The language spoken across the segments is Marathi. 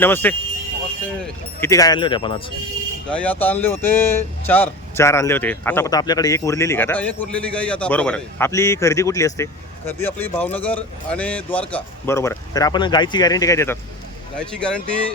नमस्ते. नमस्ते. किती गाय आणले होते आपण आज? गाई आता आणले होते चार. चार आणले होते. आता हो. फक्त आपल्याकडे एक उरलेली का आता? आता एक उरलेली गाई आता बरोबर. आपल्याकडे. आपली खरेदी कुठली असते? खरेदी आपली भावनगर आणि द्वारका. बरोबर. तर आपण गायची गॅरंटी काय देतात? गायची गॅरंटी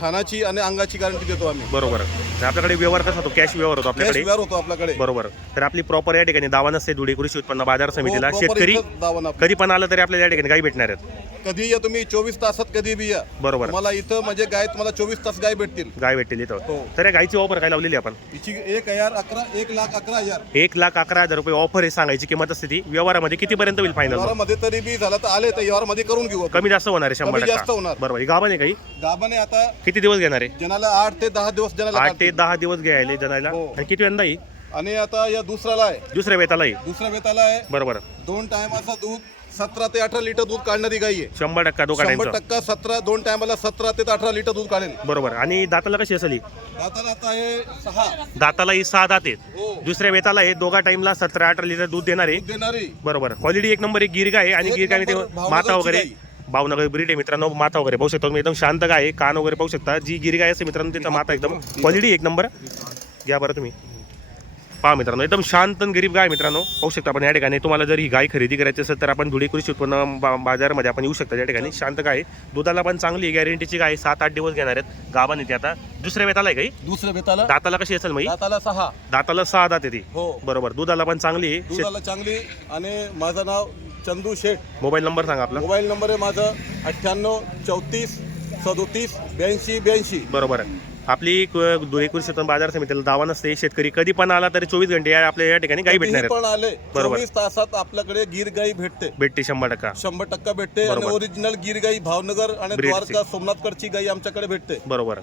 ठाणाची आणि अंगाची गॅरंटी देतो आम्ही. बरोबर. तर आपल्याकडे व्यवहार कसा होतो? कॅश व्यवहार होतो कॅश आपल्याकडे व्यवहार होतो आपल्याकडे. बरोबर. तर आपली प्रॉपर या ठिकाणी दावा नसते धुळे कृषी उत्पन्न बाजार समितीला. हो, proper शेतकरी. कधी पण आलं तरी आपल्याला या ठिकाणी गाई भेटणार आहेत. कधी या तुम्ही चोवीस तासात कधी बी या. बरोबर. तुम्हाला इथं म्हणजे गाय तुम्हाला चोवीस तास गाय भेटतील. गाय भेटतील इथं. हो. तर या गायची ऑफर काय लावलेली आपण? हिची एक हजार अकरा एक लाख अकरा हजार. एक लाख अकरा हजार रुपये ऑफर आहे सांगायची किंमत असते ती. व्यवहारामध्ये कितीपर्यंत होईल फायनल व्यवहारामध्ये तरी बी झालं तर आले तर व्यवहारामध्ये करून घेऊ आपण. कमी जास्त होणार आहे शंभर कमी जास्त टक्का होणार. बरोबर. ही गाभण आहे काही गाभाने आता किती दिवस घेणार आहे? जनाला आठ ते दहा दिवस जनाला आठ ते काढतील. दहा दिवस घ्यायला जणायला हो. आणि किती यंदा येईल आणि आता या दुसऱ्याला आहे. दुसऱ्या वेतालाही दुसऱ्या वेताला आहे. बरोबर. दोन टायमाचं दूध सतरा ते अठरा लिटर दूध काढणारी गाई आहे. शंभर टक्का दोघा शंभर टक्का सतरा दोन टायमाला सतरा ते अठरा लिटर दूध काढेल. बरोबर. आणि दाताला कशी असेल ही? आता आता हे सहा. दाताला ही सहा दात आहेत. हो. दुसऱ्या वेताला आहे दोघा टाइमला सतरा अठरा लिटर दूध देणार आहे. देणारी बरोबर. क्वालिटी एक नंबर एक गिरगा आहे आणि एक गिरगा ते नंबर भावनगरची माता वगैरे गाई. भावनगर ब्रीड आहे मित्रांनो माता वगैरे पाहू शकता तुम्ही. एकदम शांत गाय आहे कान वगैरे पाहू शकता. जी गिरगा आहे असं मित्रांनो तिथं माता एकदम क्वालिटी एक नंबर. घ्या बरं तुम्ही. पहा मित्रांनो एकदम शांत आणि गरीब गाय मित्रांनो. पाहू शकता आपण या ठिकाणी. तुम्हाला जर ही गाय खरेदी करायची असेल तर आपण धुळे कृषी उत्पन्न बा- बाजारामध्ये आपण येऊ शकता या ठिकाणी. शांत गाय आहे. दुधाला पण चांगली गॅरंटीची गाय. सात आठ दिवस घेणार आहेत. गाभा येते आता. दुसऱ्या वेताला आहे काही दुसऱ्या बेताला. दाताला कशी असेल मग दाताला सहा. दाताला सहा दात येते हो. बरोबर. दुधाला पण चांगली आहे. चांगली आणि माझं नाव चंदू शेठ. मोबाईल नंबर सांगा आपला. मोबाईल नंबर आहे माझं अठ्ठ्याण्णव चौतीस सदोतीस ब्याऐंशी ब्याऐंशी. बरोबर आहे. आपली क- धुळे कृषी उत्पन्न बाजार समितीला दावा नसते. शेतकरी कधी पण आला तरी चोवीस घंटे या आपल्या या ठिकाणी गाई भेटणार पण आले बरोबर. चोवीस तासात आपल्याकडे गिर गाई भेटते. भेटते शंभर टक्का. शंभर टक्का भेटते. आणि. ओरिजिनल गिर गाई भावनगर आणि. द्वारका सोमनाथकडची गाई आमच्याकडे भेटते. बरोबर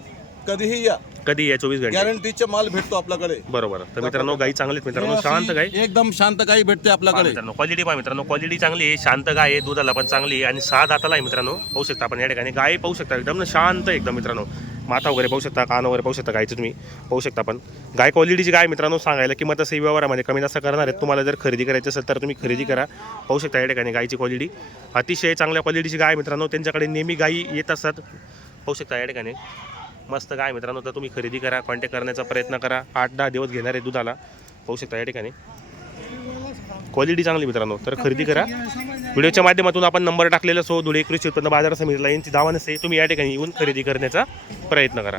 कधीही या. कधी या चोवीस घंटे. गॅरंटीचे माल भेटतो आपल्याकडे. बरोबर. तर मित्रांनो गाई चांगलीच मित्रांनो. शांत गाय एकदम शांत गाई भेटते पहा आपल्याकडे. मित्रांनो क्वालिटी पहा मित्रांनो. क्वालिटी चांगली आहे शांत गाय आहे दुधाला पण चांगली आहे आणि सहा दाताला आहे मित्रांनो. पाहू शकता आपण या ठिकाणी. गाय पाहू शकता एकदम ना शांत आहे एकदम मित्रांनो. माथा वगैरे पाहू शकता कान वगैरे पाहू शकता गायचं तुम्ही. पाहू शकता आपण. गाय क्वालिटीची गाय मित्रांनो सांगायला किंमत असं व्यवहारामध्ये कमी जास्त करणार आहेत. तुम्हाला जर खरेदी करायची असेल तर तुम्ही खरेदी करा. पाहू शकता या ठिकाणी गायची क्वालिटी अतिशय चांगल्या क्वालिटीची गाय मित्रांनो. त्यांच्याकडे नेहमी गायी येत असतात. पाहू शकता या ठिकाणी. मस्त गाय मित्रांनो तर तुम्ही खरेदी करा कॉन्टॅक्ट करण्याचा प्रयत्न करा. आठ दहा दिवस घेणार आहे दुधाला. पाहू शकता या ठिकाणी. क्वालिटी चांगली मित्रांनो तर खरेदी करा. व्हिडिओच्या माध्यमातून आपण नंबर टाकलेला सो धुळे कृषी उत्पन्न बाजार समितीला यांची दावा नसते तुम्ही या ठिकाणी येऊन खरेदी करण्याचा प्रयत्न करा.